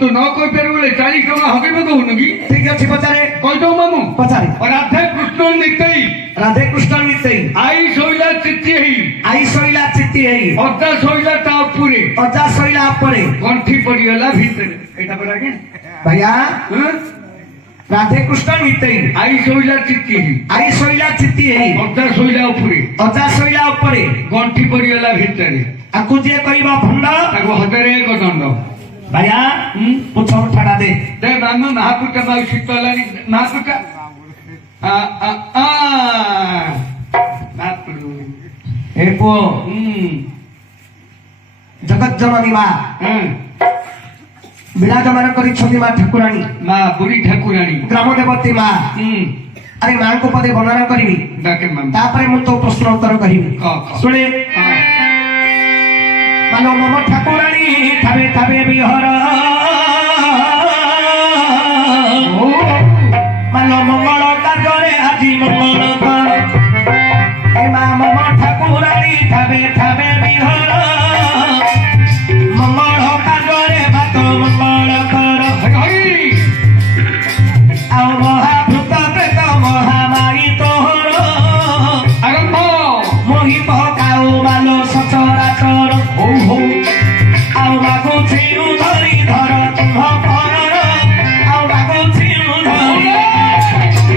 तू न कही पार बोले 40 टका हकेबे कहून कि ठीक अच्छे पचारे कही दो मामू पचारे राधे कृष्ण नितई राधे कृष्ण नितई आई सोइला चित्ती आई सोइला चित्ती है अजा सोइला ता ऊपरे अजा सोइला ऊपरे गंठी पड़ीगला भीतर एटा परा के भैया हां राधे कृष्ण नितई आई सोइला चित्ती है अजा सोइला ऊपरे गंठी पड़ीगला भीतर आकु जे कहिबा भंड ताको हजारे एक दंड भैया पुछ उठाड़ा दे मामू महापुट माउ शीतलानी महापुट आ आ आ बापरू ए पो जगत जननी मा विराजमान करी छथि मा ठाकुराणी मा बुरी ठाकुराणी ग्राम देवती मा अरे मां को पदे वर्णना करिवि डाके मामू तापरे मु तो प्रश्न उत्तर कहिवि सुने मानो मम ठाकुराणी थावे थावे बिहर मानो मंगल कार्य আজি मंगल कर ए मा मम ठाकुराणी थावे थावे बिहर मंगल कार्य भात मंगल कर आओ महाभूत प्रेत महामारी तोहर आरंभ मोहि पकाऊ मालो सचराचर हो आओ बागो छिउ धरी धर तुम पर आओ बागो छिउ धरी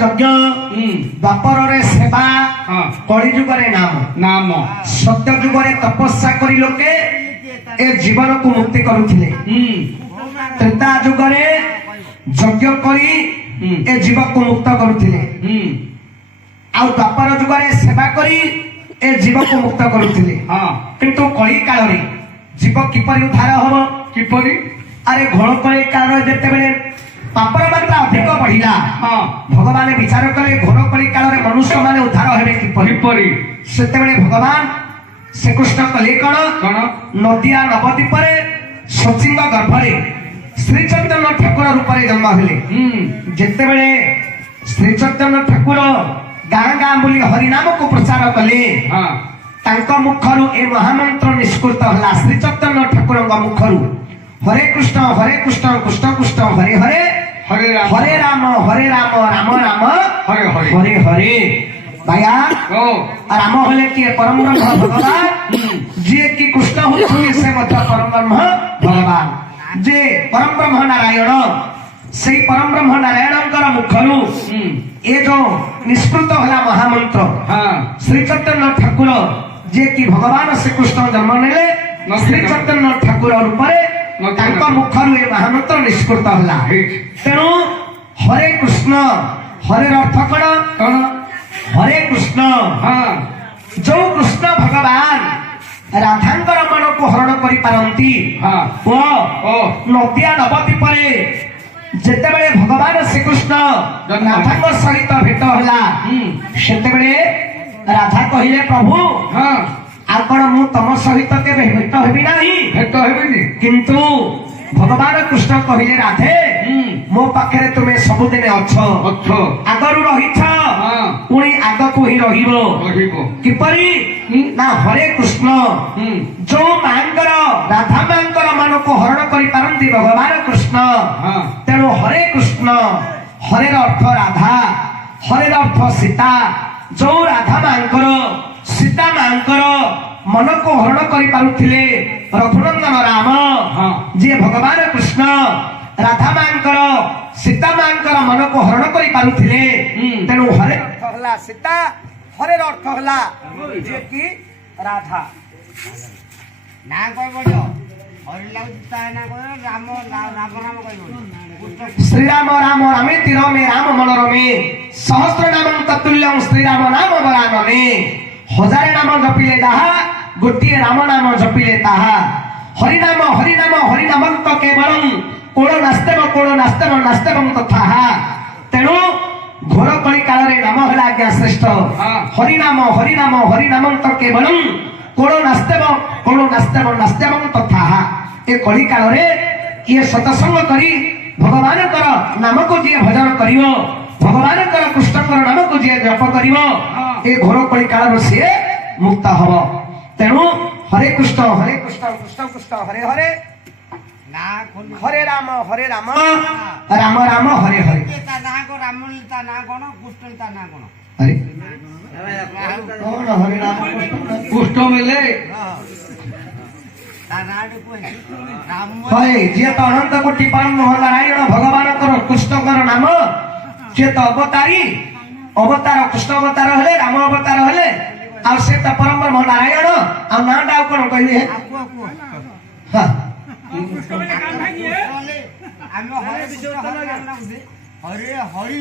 ଯଜ୍ଞ ହୁଁ ଦ୍ୱାପରରେ ସେବା ହଁ କଳି ଯୁଗରେ ନାମ ନାମ ସତ୍ୟ ଯୁଗରେ ତପସ୍ୟା କରି ଲୋକେ ଏ ଜୀବନକୁ ମୁକ୍ତି କରୁଥିଲେ ହୁଁ ତ୍ରେତା ଯୁଗରେ ଯଜ୍ଞ କରି ହୁଁ ଏ ଜୀବକୁ ମୁକ୍ତ କରୁଥିଲେ ହୁଁ ଆଉ ଦ୍ୱାପର ଯୁଗରେ ସେବା କରି ଏ ଜୀବକୁ ମୁକ୍ତ କରୁଥିଲେ ହଁ କିନ୍ତୁ କଳି କାଳରେ ଜୀବ କିପରି ଉଦ୍ଧାର ହବ କିପରି ଆରେ ଘୋଳ କଳି କାଳରେ ଯେତେବେଳେ ପାପର ମାତ୍ରା ଅଧିକ ବଢିଲା ହଁ ଭଗବାନ ବିଚାର କଲେ ଘୋର କଳି କାଳରେ ମନୁଷ୍ୟ ମାନେ ଉଦ୍ଧାର ହେବେ କିପରି କିପରି ସେତେବେଳେ ଭଗବାନ ଶ୍ରୀକୃଷ୍ଣ କଲେ କଣ କଣ ନଦିଆ ନବଦ୍ୱୀପରେ ସଚିଙ୍କ ଗର୍ଭରେ ଶ୍ରୀ ଚୈତନ୍ୟ ଠାକୁର ରୂପରେ ଜନ୍ମ ହେଲେ ହୁଁ ଯେତେବେଳେ ଶ୍ରୀ ଚୈତନ୍ୟ ଠାକୁର ଗାଁ ଗାଁ ବୁଲି ହରିନାମକୁ ପ୍ରଚାର କଲେ ହଁ ତାଙ୍କ ମୁଖରୁ ଏ ମହାମନ୍ତ୍ର ନିଷ୍କୃତ ହେଲା ଶ୍ରୀ ଚୈତନ୍ୟ ଠାକୁରଙ୍କ ମୁଖରୁ ହରେ କୃଷ୍ଣ କୃଷ୍ଣ କୃଷ୍ଣ ହରେ ହରେ ହରେ ରାମ ହରେ ରାମ ରାମ ରାମ ହରେ ହରେ ହରେ ହରେ ଭାଇଆ ଓ ରାମ ହେଲେ କିଏ ପରମ ବ୍ରହ୍ମ ଭଗବାନ ଯିଏ କି କୃଷ୍ଣ ହଉଛନ୍ତି ସେ ମଧ୍ୟ ପରମ ବ୍ରହ୍ମ ଭଗବାନ ଯେ ପରମ ବ୍ରହ୍ମ ନାରାୟଣ ସେଇ ପରମ ବ୍ରହ୍ମ ନାରାୟଣଙ୍କର ମୁଖରୁ ହୁଁ ଏ ଯୋଉ ନିଷ୍କୃତ ହେଲା ମହାମନ୍ତ୍ର ହଁ ଶ୍ରୀ ଚୈତନ୍ୟ ଠାକୁର ଯିଏ କି ଭଗବାନ ଶ୍ରୀକୃଷ୍ଣ ଜନ୍ମ ନେଲେ ଶ୍ରୀ ଚୈତନ୍ୟ ଠାକୁର ରୂପରେ ତାଙ୍କ ମୁଖରୁ ଏ ମହାମନ୍ତ୍ର ନିଷ୍କୃତ ହେଲା ଠିକ ତେଣୁ ହରେ କୃଷ୍ଣ ହରେର ଅର୍ଥ କଣ କଣ ହରେ କୃଷ୍ଣ ହଁ ଯୋଉ କୃଷ୍ଣ ଭଗବାନ ରାଧାଙ୍କର ମନକୁ ହରଣ କରିପାରନ୍ତି ହଁ ଓ ଓ ନଦିଆ ନବଦ୍ୱୀପରେ ଯେତେବେଳେ ଭଗବାନ ଶ୍ରୀକୃଷ୍ଣ ଜନ୍ମ ରାଧାଙ୍କ ସହିତ ଭେଟ ହେଲା ହୁଁ ସେତେବେଳେ ରାଧା କହିଲେ ପ୍ରଭୁ ହଁ ଆଉ କଣ ମୁଁ ତମ ସହିତ କେବେ ଭେଟ ହେବି ନାହିଁ ଭେଟ ହେବିନି କିନ୍ତୁ ଭଗବାନ କୃଷ୍ଣ କହିଲେ ରାଧେ ହୁଁ ମୋ ପାଖରେ ତୁମେ ସବୁଦିନେ ଅଛ ଅଛ ଆଗରୁ ରହିଛ ହଁ ପୁଣି ଆଗକୁ ହିଁ ରହିବ ରହିବ କିପରି ହୁଁ ନା ହରେ କୃଷ୍ଣ ହୁଁ ଯୋଉ ମାଙ୍କର ରାଧା ମାଙ୍କର ମନକୁ ହରଣ କରିପାରନ୍ତି ଭଗବାନ କୃଷ୍ଣ ହଁ ତେଣୁ ହରେ କୃଷ୍ଣ ହରେର ଅର୍ଥ ରାଧା ହରେର ଅର୍ଥ ସୀତା ଯୋଉ ରାଧା ମାଙ୍କର ସୀତା ମାଙ୍କର ମନକୁ ହରଣ କରିପାରୁଥିଲେ ରଘୁନନ୍ଦନ ରାମ ହଁ ଯିଏ ଭଗବାନ କୃଷ୍ଣ ରାଧା ମାଙ୍କର ସୀତା ମାଙ୍କର ମନକୁ ହରଣ କରିପାରୁଥିଲେ ହୁଁ। ତେଣୁ ହରେ ଅର୍ଥ ହେଲା ସୀତା ହରେର ଅର୍ଥ ହେଲା ଯିଏ କି ରାଧା ନା କହିବନି ହରି ଲାଗୁଛି ତା ନା କହିବ ରାମ ରାମ ରାମ କହିବନି ଶ୍ରୀରାମ ରାମ ରାମେତି ରମେ ରାମ ମନୋରମେ ସହସ୍ର ନାମ ତତୁଲ୍ୟଂ ଶ୍ରୀରାମ ନାମ ବରାନନେ ହଜାରେ ନାମ ଜପିଲେ ତାହା ଗୋଟିଏ ରାମ ନାମ ଜପିଲେ ତାହା ହରିନାମ ହରିନାମନ୍ତ କେବଳଂ କୋଣ ନାସ୍ତେବ ନାସ୍ତେବଂ ତଥାହା ତେଣୁ ଘୋର କଳି କାଳରେ ନାମ ହେଲା ଆଜ୍ଞା ଶ୍ରେଷ୍ଠ ହରିନାମନ୍ତ କେବଳଂ କୋଣ ନାସ୍ତେବ ନାସ୍ତେବଂ ତଥାହା ଏ କଳି କାଳରେ ଇଏ ସତସଙ୍ଗ କରି ଭଗବାନଙ୍କର ନାମକୁ ଯିଏ ଭଜନ କରିବ ଭଗବାନଙ୍କର କୃଷ୍ଣଙ୍କର ନାମକୁ ଯିଏ ଜପ କରିବ ଏ ଘୋର କଳି କାଳରୁ ସିଏ ମୁକ୍ତ ହବ ତେଣୁ ହରେ କୃଷ୍ଣ କୃଷ୍ଣ କୃଷ୍ଣ ହରେ ହରେ ନା ଖୋଲି ହରେ ରାମ ରାମ ରାମ ହରେ ହରେ ତା ନା କଣ ରାମ ତା ନା କଣ କୃଷ୍ଣ ତା ନା କଣ ହରେ କଣ ହରେ ରାମ କୁଷ୍ଠ মেলে ତା ନା କୁହ ରାମ ହରେ ଯିଏ ତ ଅନନ୍ତ କୋଟି ପରମ ନାରାୟଣ ଭଗବାନଙ୍କର କୃଷ୍ଣଙ୍କର ନାମ ସିଏ ତ ଅବତାର କୃଷ୍ଣ ଅବତାର ହେଲେ ରାମ ଅବତାର ହେଲେ ଆଉ ସେ ତ ପରମ ବ୍ରହ୍ମ ନାରାୟଣ ଆଉ ନାଁଟା ଆଉ କଣ କହିବେ କୁହ ହଁ ଆମେ ହରେ କୃଷ୍ଣ ହରେ ହରି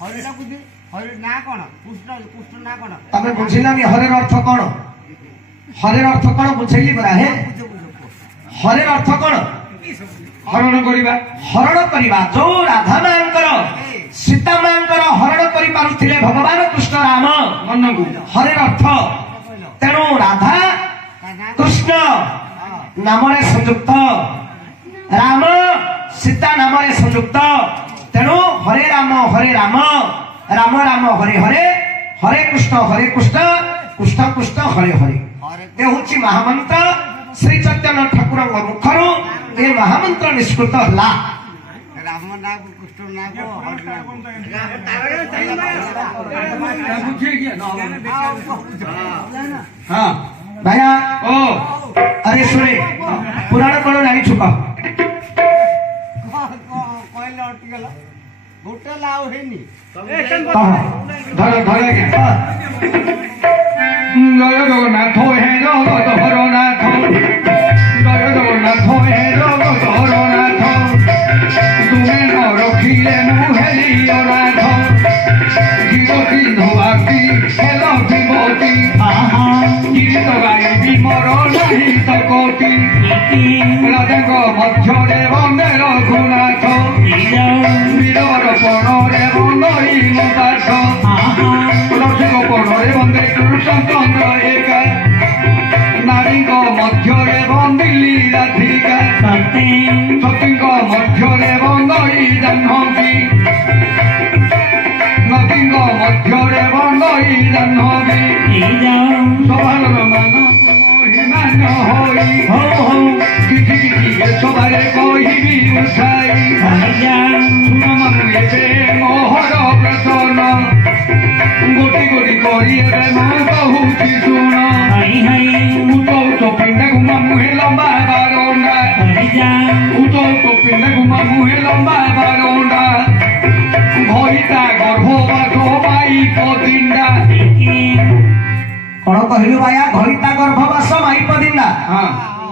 ହରି ଲାଗୁଛି ହରି ନା କଣ କୃଷ୍ଣ ନା କଣ ତମେ ବୁଝିଲାନି ହରେର ଅର୍ଥ କଣ ହରେର ଅର୍ଥ କଣ ବୁଝେଇଲି ପରା ହେ ହରେର ଅର୍ଥ କଣ হরণ করিবা ହରଣ କରିବା ଯୋଉ ରାଧା ମାଙ୍କର ସୀତା ମାଙ୍କର ହରଣ କରିପାରୁଥିଲେ ଭଗବାନ କୃଷ୍ଣ ରାମ মনকু ହରେର ଅର୍ଥ ତେଣୁ ରାଧା ତା ନା କୃଷ୍ଣ ନାମରେ ସଂଯୁକ୍ତ ରାମ ସୀତା ନାମରେ ସଂଯୁକ୍ତ ତେଣୁ ହରେ ରାମ ରାମ ରାମ ହରେ ହରେ ହରେ କୃଷ୍ଣ କୃଷ୍ଣ କୃଷ୍ଣ ହରେ ହରେ ହରେ ଏ ହଉଛି ମହାମନ୍ତ୍ର ଶ୍ରୀ ଚୈତନ୍ୟ ଠାକୁରଙ୍କ ମୁଖରୁ ଏ ମହାମନ୍ତ୍ର ନିଷ୍କୃତ ହେଲା ରାମ ନା କୃଷ୍ଣ ନା ହରି হ্যাঁ ଭାଇଆ ও ଆରେ ଶୁଣେ ପୁରାଣ କଣ ଜାଣିଛୁ କହ କହିଲେ ଅଟିଗଲା ଗୋଟେ ଲାଉ ହେଇନି ଧର ଧର ଆଜ୍ଞା ଜୟ ଜଗନ୍ନାଥ ହେ ଜଗତହରନାଥ ଜୟ ଜଗନ୍ନାଥ ହେ ଜଗତହରନାଥ ତୁମେ ନ ରଖିଲେ ମୁଁ ହେଲି ଅନାଥ ଜୀବତୀ ଧୋଆକି ହେଲ ବିମତି ଗୀତ ଗାଇବି ମୋର ନାହିଁ ତକତି ରାଜାଙ୍କ ମଧ୍ୟରେ ବନ୍ଦେ ରଘୁନାଥ ବୀରର ପଣରେ ବନ୍ଦଇ ମୁଦାସ ରସିକ ପଣରେ ବନ୍ଦେ କୃଷ୍ଣଚନ୍ଦ୍ର ଏକା ନାରୀଙ୍କ ମଧ୍ୟରେ ବନ୍ଦିଲି ରାଧିକା ସତୀଙ୍କ ମଧ୍ୟରେ ବନ୍ଦଇ ଜାହ୍ନବୀ ନଦୀଙ୍କ ମଧ୍ୟରେ ବନ୍ଦଇ ଜାହ୍ନବୀ ସଭାର ମାନ ମହିମାନ ହୋଇ କିଛି କିଛି ଏ ସଭାରେ କହିବି ଉଠାଇ ଶୁଣମାନଙ୍କୁ ଏବେ ମୋହର ପ୍ରସନ୍ନ ଗୋଟି ଗୋଟି କରି ଏବେ ମୁଁ କହୁଛି ଶୁଣ ଉଚ୍ଚ ଉଚ୍ଚ ପିଣ୍ଡାକୁ ମୁହେ ଲମ୍ବା ବାରଣ୍ଡା ଉଚ୍ଚ ଉଚ୍ଚ ପିଣ୍ଡାକୁ ମୁହେ ଲମ୍ବା ବାରଣ୍ଡା ଘଇତା ଗର୍ଭବାସ ମାଇ ପଦିଣ୍ଡା କଣ କହିଲୁ ଭାଇଆ ଘଇତା ଗର୍ଭବାସ ମାଇପ ଦିଣ୍ଡା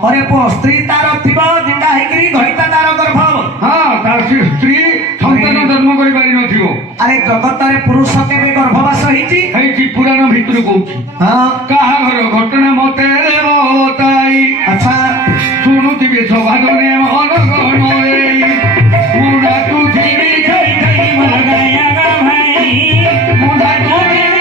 ଅରେ ପୁଅ ସ୍ତ୍ରୀ ତାର ଥିବ ଦିଣ୍ଡା ହେଇକିରି ଘଇତା ତାର ଗର୍ଭ ତାର ସ୍ତ୍ରୀ ସନ୍ତାନ ଜନ୍ମ କରିପାରିନଥିବ ଆରେ ଜଗତରେ ପୁରୁଷ କେବେ ଗର୍ଭବାସ ହେଇଛି ହେଇଛି ପୁରାଣ ଭିତରୁ କହୁଛି କାହା ଘର ଘଟଣା ମତେ ବତାଇ ଆଚ୍ଛା ଶୁଣୁଥିବେ ସଭାଜନେ ମନ ଗଣରେ ମୁଁ ଡାକୁଥିବି ଜୟ ଜୟ ମଗାୟା ଭାଇ ମୁଁ ଡାକୁଥିବି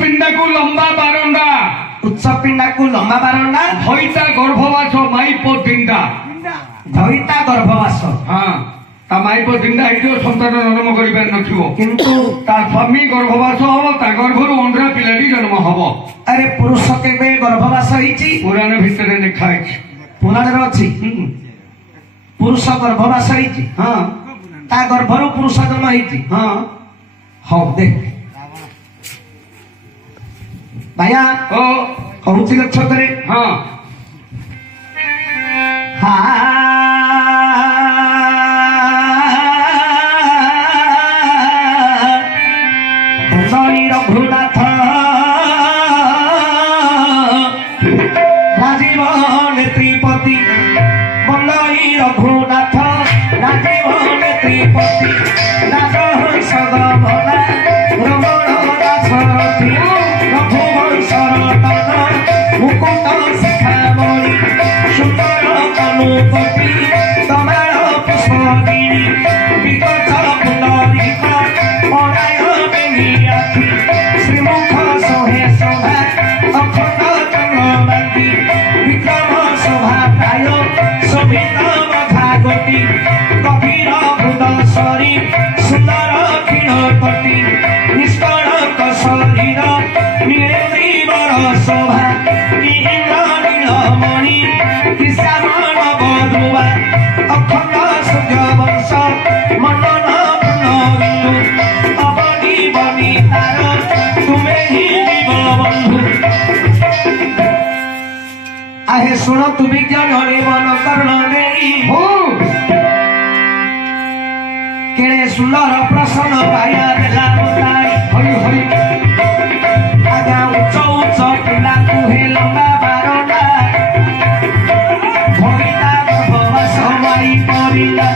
ପିଣ୍ଡାକୁ ଲମ୍ବା ବାରଣ୍ଡା ଉଚ୍ଚ ପିଣ୍ଡାକୁ ଲମ୍ବା ବାରଣ୍ଡା ଘଇତା ଗର୍ଭବାସ ମାଇପ ଦିଣ୍ଡା ଘଇତା ଗର୍ଭବାସ ତା ମାଇପ ଦିଣ୍ଡା ହେଇଥିବ ସନ୍ତାନ ଜନ୍ମ କରିପାରିନଥିବ କିନ୍ତୁ ତା ସ୍ୱାମୀ ଗର୍ଭବାସ ହବ ତା ଗର୍ଭରୁ ଅଣ୍ଡା ପିଲାଟି ଜନ୍ମ ହବ ଆରେ ପୁରୁଷ କେବେ ଗର୍ଭବାସ ହେଇଛି ପୁରାଣ ଭିତରେ ଲେଖା ହେଇଛି ପୁରାଣରେ ଅଛି ପୁରୁଷ ଗର୍ଭବାସ ହେଇଛି ତା ଗର୍ଭରୁ ପୁରୁଷ ଜନ୍ମ ହେଇଛି ହଉ ଦେଖ ଭାଇଆ କହୁଛି ଲକ୍ଷ୍ୟ କରେ ରଘୁନାଥ ରାଜୀବ ନେତ୍ରୀପତି ବନ୍ଦଇ ରଘୁନାଥ ରାଜୀବ ନେତ୍ରୀପତି ରାଜହଂସ ଗମନା ରମଣ ଦାସରଥୀ ରଘୁବଂଶର ମୁକୁଟ ଶିଖାମଣି ସୁନ୍ଦର ତନୁପତି ତମାଳ ପୁଷ୍ପଗିରି ବିକଟ ପୁଣ୍ଡରିକ ଅଣାୟ ବେନି ଆଖି ଶ୍ରୀମୁଖ ଶୋହେ ଶୋଭା ଅଖଣ୍ଡ ଚନ୍ଦ୍ରବାନ୍ତି ବିକ୍ରମ ଶୋଭା ପ୍ରାୟ ଶୋଭିତ ମଧାଗତି ଗଭୀର ହୃଦ ସରି ସୁନ୍ଦର କ୍ଷୀଣପତି ନିଷ୍କଳଙ୍କ ଶରୀର ନୀଳେନ୍ଦ୍ରୀବର ଶୋଭା ଇନ୍ଦ୍ର ନୀଳମଣି ଶ୍ୟାମଳ ବଧୁଆ ଅଖଣ୍ଡ ସୂର୍ଯ୍ୟବଂଶ ମଣ୍ଡନ ପୂର୍ଣ୍ଣବିନ୍ଦୁ ଅବନି ବନି ତାର ତୁମେ ହିଁ ଜୀବ ବନ୍ଧୁ ଆହେ ଶୁଣ ତୁ ବିଜ୍ଞାନ ମନ କର୍ଣ ଦେଇ କେଡ଼େ ସୁନ୍ଦର ପ୍ରସନ୍ନ ପାଇବା ଦେଲା ମତାଇ ହରି ହରି ଆଜ୍ଞା ଉଚ୍ଚ ଉଚ୍ଚ ପିଲାକୁ ହେ ଲମ୍ବା ବାରଣ୍ଡା ଭଗିତା ଗର୍ଭବାସ ମାଇ ପରିଲା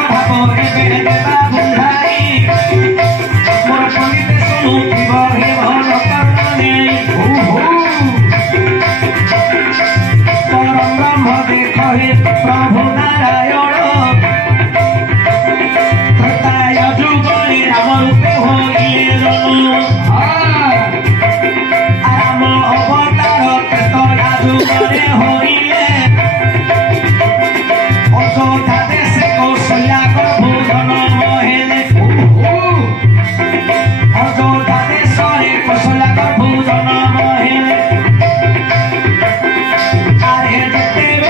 ଭାବରେ ଦେବା ବୁଝାଇ ମୋର ପଣ୍ଡିତେ ଶୁଣୁଥିବ ହେ ଭଲ କର୍ଣ୍ଣ ନେଇ ପରମ ବ୍ରହ୍ମ ଦେଖ ହେ ପ୍ରଭୁ ନାରାୟଣ ଯୁଗରେ ରାମ ରୂପେ ହୋଇଲେ ରାମ ଅବତାର କେତଟା ଯୁଗରେ ହୋଇଲେ ଅଯୋଧ୍ୟା ଦେଶେ କୌଶଲ୍ୟା ପ୍ରଭୁ ଜନ୍ମ ହେଲେ ଅଯୋଧ୍ୟା ଦେଶରେ କୌଶଲ୍ୟା ପ୍ରଭୁ ଜନ୍ମ ହେଲେ ଆରେ ଯେତେବେଳେ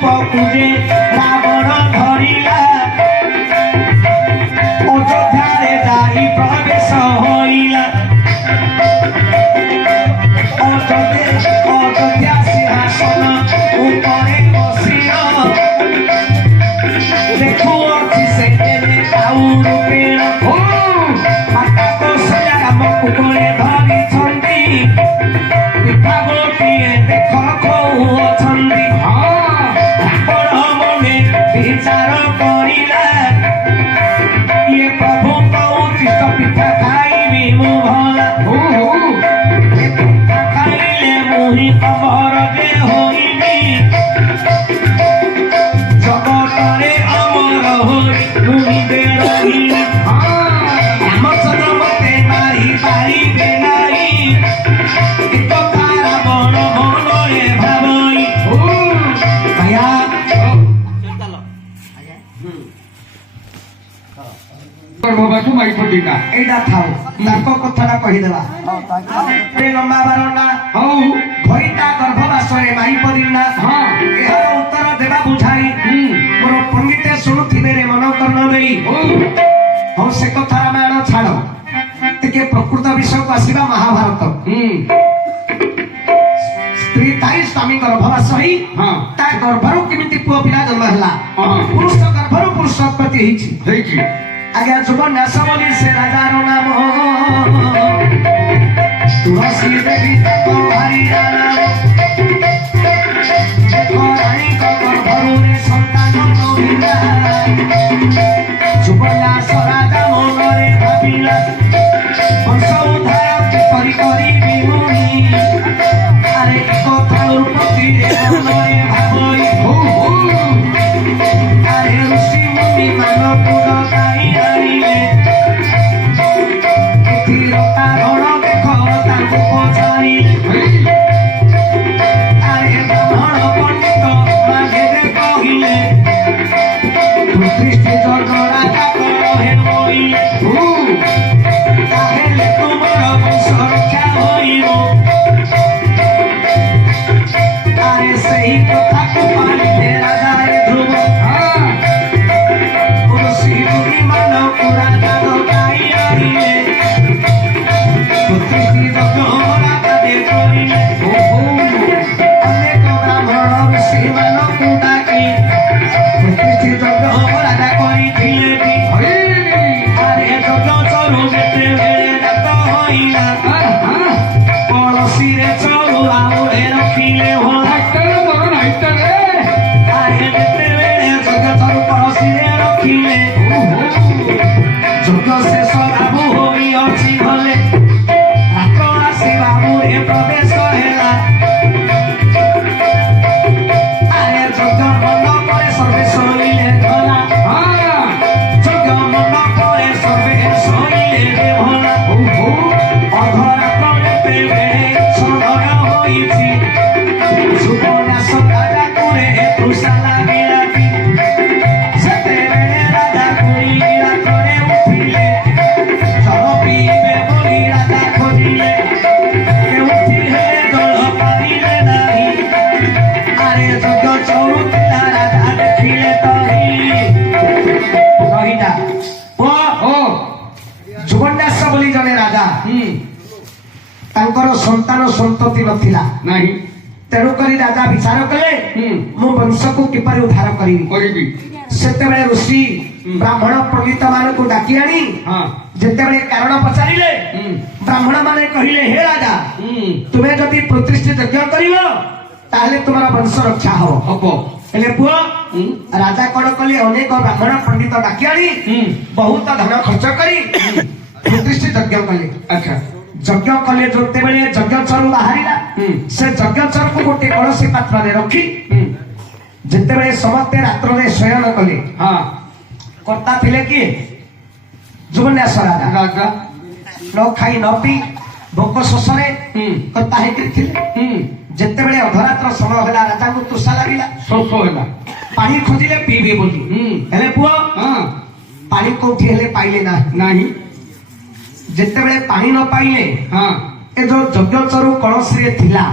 ରୂପକୁ ଯେ ରାବଣ ଧରିଲା ଅଯୋଧ୍ୟାରେ ଯାଇ ପ୍ରବେଶ ହୋଇଲା ଅଯୋଧ୍ୟା ସିଂହାସନ ଉପରେ ବସିଲ ଦେଖୁଅଛି ସେ କାଉରୁ ପେଳ ମାତା କୌଶଲ୍ୟା ରାମକୁ କୋଳେ ଧରିଛନ୍ତି ପିଠା ଗୋଟିଏ ଦେଖ ଖୋଉଅଛନ୍ତି ରାବଣ ମନେ ବିଚାର କରିଲା ଇଏ ପ୍ରଭୁଙ୍କ ଉଚ୍ଚିଷ୍ଟ ପିଠା ଖାଇବି ମୁଁ ଭଲା ଏ ପିଠା ଖାଇଲେ ମୁହିଁ ତମର ଯେ ହୋଇବି ଜଗତରେ ଅମର ହୋଇ ରୁହିବେ ରହିବି ରାମଚନ୍ଦ୍ର ମତେ ମାରି ପାରିବେ ନାହିଁ ଏ କଥା ରାବଣ ମନରେ ଭାବଇ ଆଜ୍ଞା ଗର୍ଭବାସୁ ମାଇ ଫଟିକା ଏଇଟା ଥାଉ ତାଙ୍କ କଥାଟା କହିଦେବା ଲମ୍ବା ବାରଣ୍ଡା ହଉ ଘଇଟା ଗର୍ଭବାସରେ ମାଇ ପରିଣ୍ଡା ହଁ ଏହାର ଉତ୍ତର ଦେବା ବୁଝାଇ ମୋର ପଣ୍ଡିତେ ଶୁଣୁଥିବେ ରେ ମନ କର୍ଣ୍ଣ ଦେଇ ହଉ ସେ କଥା ରାମାୟଣ ଛାଡ଼ ଟିକେ ପ୍ରକୃତ ବିଷୟକୁ ଆସିବା ମହାଭାରତ ସ୍ତ୍ରୀ ତାଇ ସ୍ୱାମୀ ଗର୍ଭବାସ ହେଇ ହଁ ତା ଗର୍ଭରୁ କେମିତି ପୁଅ ପିଲା ଜନ୍ମ ହେଲା ହଁ ପୁରୁଷ ଗର୍ଭରୁ ପୁରୁଷ ଉତ୍ପତ୍ତି ହେଇଛି ହେଇଛି ଆଜ୍ଞା ଯୁବ ନ୍ୟାସ ବୋଲି ସେ ରାଜାର ନାମ ତୁଳସୀ ଦେବୀ ତାଙ୍କ ଭାଇର ନାମ ଦେଖ ରାଣୀଙ୍କ ଗର୍ଭରୁ ରେ ସନ୍ତାନ କହିଲା ଯୁବ ନ୍ୟାସ ରାଜା ମନରେ ଭାବିଲା ବଂଶ ଉଦ୍ଧାର କିପରି କରିବି ମୁନି ଆରେ କଥା ଉତ୍ପତ୍ତିରେ ମନରେ ଭାବଇ ଆରେ ଋଷି ମୁନି ମାନଙ୍କୁ ଡକାଇ ଆଣିଲେ ଏଥିର କାରଣ ଦେଖ ତାଙ୍କୁ ପଚାରିଲେ ଆରେ ବ୍ରାହ୍ମଣ ପଣ୍ଡିତ ମାଗେରେ କହିଲେ ଦୃଷ୍ଟି ଜଗ ରାଜା କର ହେ ବୋଇଲେ ତାହେଲେ ତୁମର ବଂଶ ରକ୍ଷା ହୋଇବ ଆରେ ସେହି କଥାକୁ ପାଳିଲେ ରାଜାରେ ଧ୍ରୁବ ଋଷି ମୁନି ମାନଙ୍କୁ ରାଜା ଡକାଇ ଆଣିଲେ ପ୍ରତିଷ୍ଠି ଯଜ୍ଞ ରାଜା ଦେ କରିଲେ ଅନେକ ବ୍ରାହ୍ମଣ ଋଷି ମାନଙ୍କୁ ଡାକି ପ୍ରତିଷ୍ଠି ଯଜ୍ଞ ରାଜା କରିଥିଲେ ବି ଆରେ ଯଜ୍ଞ ଚରୁ ଯେତେବେଳେ ଡାକ ହୋଇଲା କଳସିରେ ଚରୁ ଆଉରେ ରଖିଲେ होला ଆରେ ଯେତେବେଳେ ଯଜ୍ଞ ଚରୁ କଳସିରେ ରଖିଲେ ଯଜ୍ଞ ଶେଷ ବାବୁ ହୋଇଅଛି ଭଲେ ରାତ ଆସି ବାବୁରେ ପ୍ରବେଶ ହେଲା ଆରେ ଯଜ୍ଞ ମନ ପରେ ସର୍ବେ ଶୋଇଲେ ଭଲା ଯଜ୍ଞ ମନ ପରେ ସର୍ବେ ଶୋଇଲେ ଭଲା ଅଧରାତ୍ର ଯେତେବେଳେ ସମୟ ହୋଇଛି ସୁବନ୍ୟାସ ରାଜାକୁରେ ତୃଷା ଲାଗିଲା ସେତେବେଳେ ରାଜା କୁଳି ରାତ୍ରରେ ଉଠିଲେ ଜଳ ପିଇବେ ବୋଲି ରାଜା ଖୋଜିଲେ କେଉଁଠି ହେଲେ ଜଳ ପାଇଲେ ନାହିଁ ଆରେ ଯଜ୍ଞ ଚଳୁଥିଲା ରାଜା ଦେଖିଲେ ରହିଟା ଯୁବନ୍ୟାସ ବୋଲି ଜଣେ ରାଜା ତାଙ୍କର ସନ୍ତାନ ସନ୍ତତି ନଥିଲା ନାହିଁ ତେଣୁକରି ରାଜା ବିଚାର କଲେ ମୁଁ ବଂଶକୁ କିପରି ଉଦ୍ଧାର କରିବି କରିବି ସେତେବେଳେ ଋଷି ବ୍ରାହ୍ମଣ ପଣ୍ଡିତ ମାନଙ୍କୁ ଡାକି ଆଣି ହଁ ଯେତେବେଳେ କାରଣ ପଚାରିଲେ ବ୍ରାହ୍ମଣ ମାନେ କହିଲେ ହେ ରାଜା ତୁମେ ଯଦି ପ୍ରତିଷ୍ଠି ଯଜ୍ଞ କରିବ ତାହେଲେ ତୁମର ବଂଶ ରକ୍ଷା ହବ ହବ ହେଲେ ପୁଅ ରାଜା କଣ କଲେ ଅନେକ ବ୍ରାହ୍ମଣ ପଣ୍ଡିତ ଡାକି ଆଣି ବହୁତ ଧନ ଖର୍ଚ୍ଚ କରି ପ୍ରତିଷ୍ଠି ଯଜ୍ଞ କଲେ ଆଚ୍ଛା ଯଜ୍ଞ କଲେ ଯେତେବେଳେ ଯଜ୍ଞ ଚରୁ ବାହାରିଲା ସେ ଯଜ୍ଞ ଚରୁକୁ ଗୋଟେ କୌଣସି ପାତ୍ରରେ ରଖି ଯେତେବେଳେ ସମସ୍ତେ ରାତ୍ରରେ ଶୟନ କଲେ ହଁ କର୍ତ୍ତା ଥିଲେ କିଏ ଯୁବନ୍ୟାସ ରାଜା ରାଜା ନ ଖାଇ ନ ପିଇ ଭୋକ ଶୋଷରେ କର୍ତ୍ତା ହେଇକି ଥିଲେ ଯେତେବେଳେ ଅଧରାତ୍ର ସମୟ ହେଲା ରାଜାଙ୍କୁ ତୃଷା ଲାଗିଲା ଶୋଷ ହେଲା ପାଣି ଖୋଜିଲେ ପିଇବେ ବୋଲି ହେଲେ ପୁଅ ପାଣି କୋଉଠି ହେଲେ ପାଇଲେ ନାହିଁ ଯେତେବେଳେ ପାଣି ନ ପାଇଲେ ଏ ଯୋଉ ଯଜ୍ଞ ଚରୁ କଳସୀରେ ଥିଲା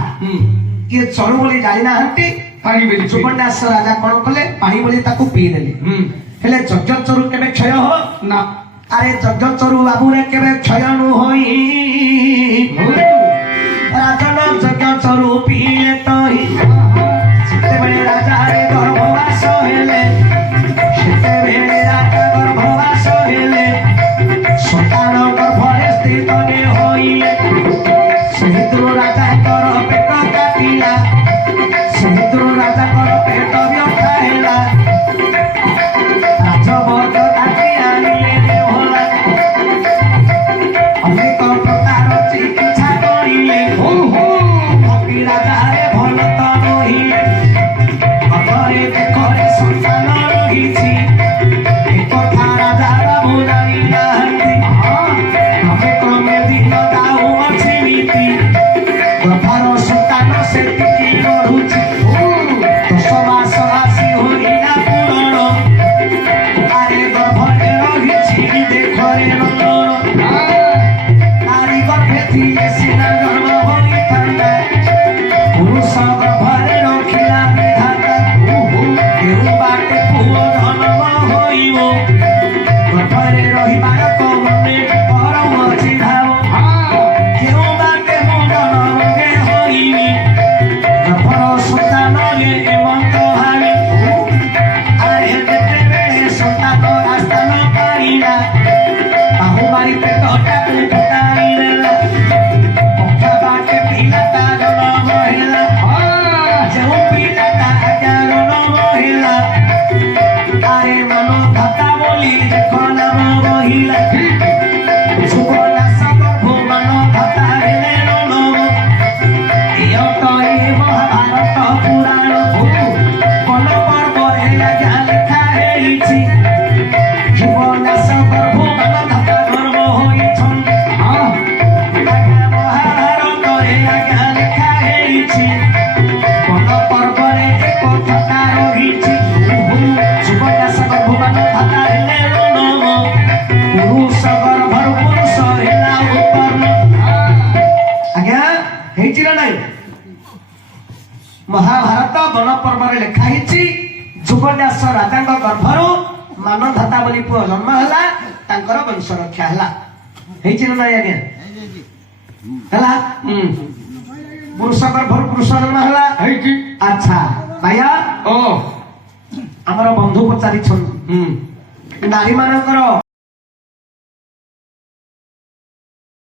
କିଏ ଚରୁ ବୋଲି ଜାଣିନାହାନ୍ତି ପାଣି ବୋଲି ସୁବର୍ଣ୍ଣାସ ରାଜା କଣ କଲେ ପାଣି ବୋଲି ତାକୁ ପିଇ ଦେଲେ ହେଲେ ଯଜ୍ଞ ଚରୁ କେବେ କ୍ଷୟ ହ ନା ଆରେ ଯଜ୍ଞ ଚରୁ ବାବୁରେ କେବେ କ୍ଷୟ ନୁ ହୋଇ ରାଜନ ଯଜ୍ଞ ଚରୁ ପିଇଲେ ତ ସେତେବେଳେ ରାଜାରେ ଗର୍ଭବାସ ହେଲେ ସେତେବେଳେ ରାଜା ଗର୍ଭବାସ ହେଲେ ସନ୍ତାନ ଗର୍ଭରେ ସ୍ଥିତ ହୋଇଲେ ସେହିଥିରୁ ରାଜାଙ୍କର ପେଟ କାଟିଲା ସେହିଥିରୁ ରାଜାଙ୍କର ପେଟ ବ୍ୟଥା ହେଲା ରାଜବର୍ଗ ଡାକି ଆଣିଲେ ଭଲା ଅନେକ ପ୍ରକାର ଚିକିତ୍ସା କରିଲେ କପି ରାଜାରେ ଭଲ ତ ରହିଲେ ଅଧରେ ଦେଖରେ ସନ୍ତାନ ରହିଛି ଏକଥା ରାଜା ବାବୁ ଜାଣି ନାହାନ୍ତି ଆମେ କ୍ରମେ ଦିନ ଯାଉଅଛି ନୀତି ଗର୍ଭର ସନ୍ତାନ ସେତିକି ବଢୁଛି 10 ମାସ ଆସି ହୋଇଲା ପୂରଣ ଆରେ ଗର୍ଭରେ ରହିଛି ଦେଖରେ ନନ୍ଦନ ନାରୀ ଗର୍ଭେ ଥିଲେ ସିନା ଜନ୍ମ ହୋଇଥାନ୍ତା ପୁରୁଷ ଗର୍ଭରେ ରଖିଲା ବିଧାତା କେଉଁ ବାଟେ ପୁଅ ଜନ୍ମ ହୋଇବ ଗର୍ଭରେ ରହିବାର ମନେ ପରମ ଚିନ୍ତାବ କେଉଁ ବାଟେ ମୁଁ ଜନ୍ମରେ ହୋଇବି ଗର୍ଭର ସନ୍ତାନରେ ଏମନ୍ତ ଭାବେ ଆରେ ଯେତେବେଳେ ସନ୍ତାନ ଆସ୍ଥାନ ପାଇଲା ବାହୁ ମାରି ପେଟଟାକୁ ଫୁଟାଇ ଦେଲା ପକ୍ଷା ବାଟେ ପିଲାଟା ଜନ୍ମ ହେଲା ଯେଉଁ ପିଲାଟା ଆଜ୍ଞା ଜନ୍ମ ହେଲା ଆରେ ମନ ଭାତା ବୋଲି ଦେଖ ନାମ ବହିଲା ସୁବର୍ଣ୍ଣାସ ଗର୍ଭ ମାନ ଭାତା ହେଲେ ନମ ଏୟତ ଏ ମହାଭାରତ ପୁରାଣ ବନ ପର୍ବରେ ଆଜ୍ଞା ଲେଖା ହେଇଛି ସୁବର୍ଣ୍ଣାସ ଗର୍ଭ ମାନ ଭାତା ଜନ୍ମ ହୋଇଛନ୍ତି ଆଜ୍ଞା ମହାଭାରତରେ ଆଜ୍ଞା ଲେଖା ହେଇଛି ବନ ପର୍ବରେ ଏକ କଥା ରହିଛି ସୁବର୍ଣ୍ଣାସ ଗର୍ଭ ମାନ ଭାତା ହେଲେ ନମ ପୁରୁଷ ଗର୍ଭରୁ ପୁରୁଷ ହେଲା ଉପର୍ଣ୍ଣ ଆଜ୍ଞା ହେଇଛି ନା ନାଇଁ ମହାଭାରତ ବନ ପର୍ବରେ ଲେଖା ହେଇଛି ଯୁବନ୍ୟାସ ରାଜାଙ୍କ ଗର୍ଭରୁ ମାନଧାତା ବୋଲି ପୁଅ ଜନ୍ମ ହେଲା ତାଙ୍କର ବଂଶ ରକ୍ଷା ହେଲା ହେଇଛି ନା ନାଇଁ ଆଜ୍ଞା ହେଲା ପୁରୁଷ ଗର୍ଭରୁ ପୁରୁଷ ଜନ୍ମ ହେଲା ହେଇଛି ଆଚ୍ଛା ଭାଇଆ ଓ ଆମର ବନ୍ଧୁ ପଚାରିଛନ୍ତି ନାରୀ ମାନଙ୍କର